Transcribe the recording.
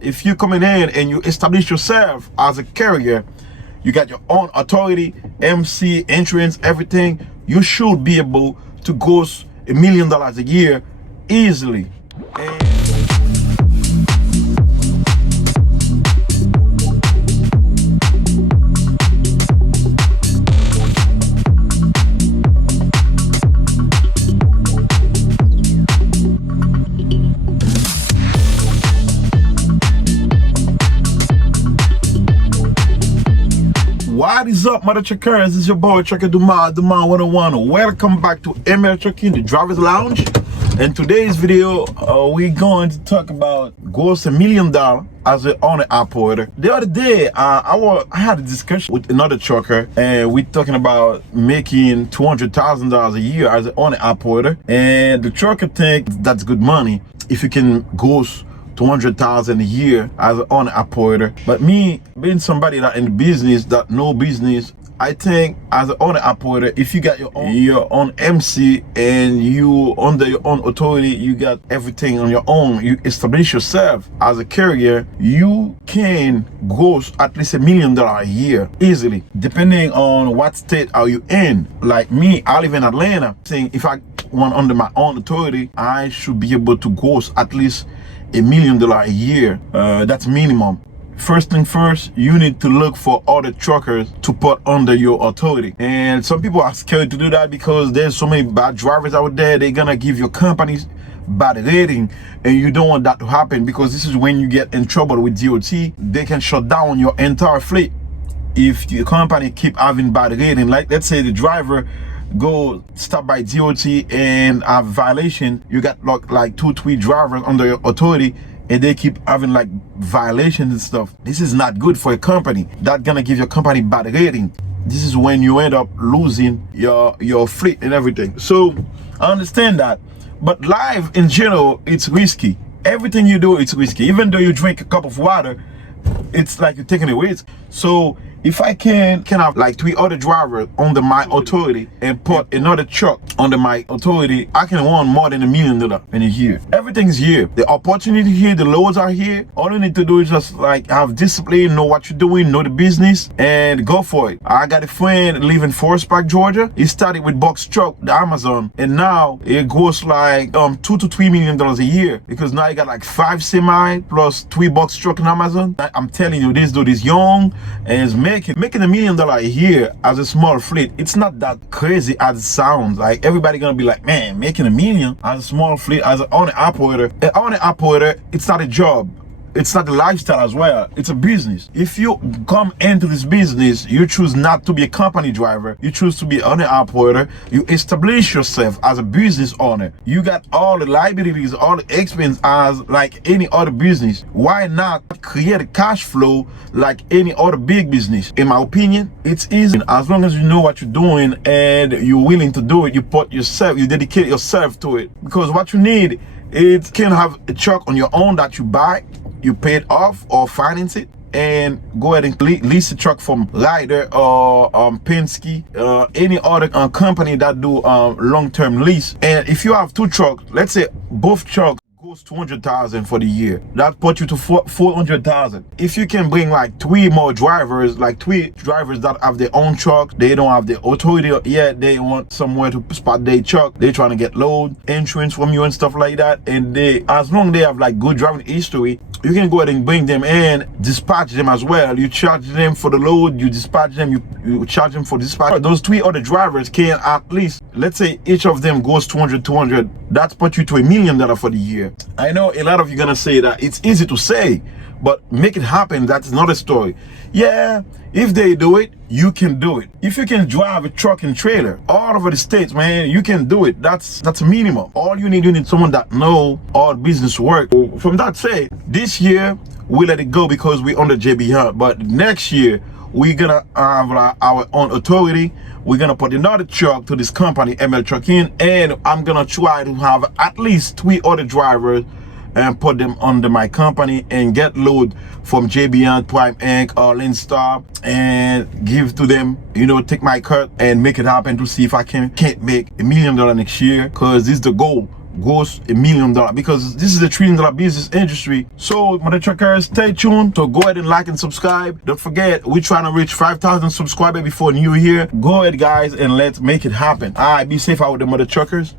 If you come in and you establish yourself as a carrier, you got your own authority, MC, insurance, everything, you should be able to gross $1 million a year easily. What is up, mother truckers? This is your boy Trucker Dumas 101. Welcome back to ML Trucking, the driver's lounge. In today's video, we're going to talk about gross $1 million as an owner operator. The other day, I had a discussion with another trucker, and we're talking about making $200,000 a year as an owner operator. And the trucker thinks that's good money if you can gross $200,000 a year as an owner operator. But me being somebody that in the business, that know business, I think as an owner operator, if you got your own MC and you under your own authority, you got everything on your own, you establish yourself as a carrier, you can gross at least $1 million a year easily, depending on what state are you in. Like me, I live in Atlanta, saying if I want under my own authority, I should be able to gross at least $1 million a year. That's minimum. First thing first, you need to look for other truckers to put under your authority. And some people are scared to do that because there's so many bad drivers out there. They're gonna give your companies bad rating, and you don't want that to happen, because this is when you get in trouble with DOT. They can shut down your entire fleet if your company keep having bad rating. Like, let's say the driver go stop by DOT and have violation, you got like 2-3 drivers under your authority, and they keep having like violations and stuff. This is not good for a company. That's gonna give your company bad rating. This is when you end up losing your fleet and everything. So I understand that, but life in general, it's risky. Everything you do, it's risky. Even though you drink a cup of water, it's like you're taking a risk. So if I can have like 3 other drivers under my authority and put another truck under my authority, I can want more than $1 million in a year. Everything's here. The opportunity here, the loads are here. All you need to do is just like have discipline, know what you're doing, know the business, and go for it. I got a friend living in Forest Park, Georgia. He started with box truck, the Amazon, and now it goes like $2 to $3 million a year, because now you got like 5 semi plus 3 box truck in Amazon. I'm telling you, this dude is young and is making $1 million a year as a small fleet. It's not that crazy as it sounds. Like, everybody gonna be like, man, making $1 million as a small fleet, as an owner operator. An owner operator, it's not a job. It's not a lifestyle as well. It's a business. If you come into this business, you choose not to be a company driver. You choose to be an owner operator. You establish yourself as a business owner. You got all the liabilities, all the expense as like any other business. Why not create a cash flow like any other big business? In my opinion, it's easy. As long as you know what you're doing and you're willing to do it, you dedicate yourself to it. Because what you need, it can have a truck on your own that you buy, you pay it off or finance it, and go ahead and lease a truck from Ryder or Penske, any other company that do long-term lease. And if you have 2 trucks, let's say both trucks goes $200,000 for the year, that puts you to $400,000. If you can bring like 3 more drivers, like 3 drivers that have their own truck, they don't have the authority yet, they want somewhere to spot their truck, they trying to get load insurance from you and stuff like that, and as long as they have like good driving history, you can go ahead and bring them and dispatch them as well. You charge them for the load, you dispatch them, you charge them for dispatch. Those 3 other drivers can at least, let's say each of them goes 200, that's put you to $1 million for the year. I know a lot of you gonna say that it's easy to say, but make it happen, that's another story. Yeah, if they do it, you can do it. If you can drive a truck and trailer all over the states, man, you can do it. That's a minimum. All you need someone that know all business work. From that say, this year we let it go because we under JB Hunt, but next year we're gonna have our own authority. We're gonna put another truck to this company, ML Trucking, and I'm gonna try to have at least 3 other drivers and put them under my company and get load from JB Hunt, Prime Inc. or Lindstar and give to them, you know, take my cut and make it happen to see if I can't make $1 million next year, because this is the goal. goes $1 million, because this is the $1 trillion business industry. So mother truckers, stay tuned. So go ahead and like and subscribe. Don't forget, we're trying to reach 5,000 subscribers before New Year. Go ahead guys, and let's make it happen. All right, be safe out with the mother truckers.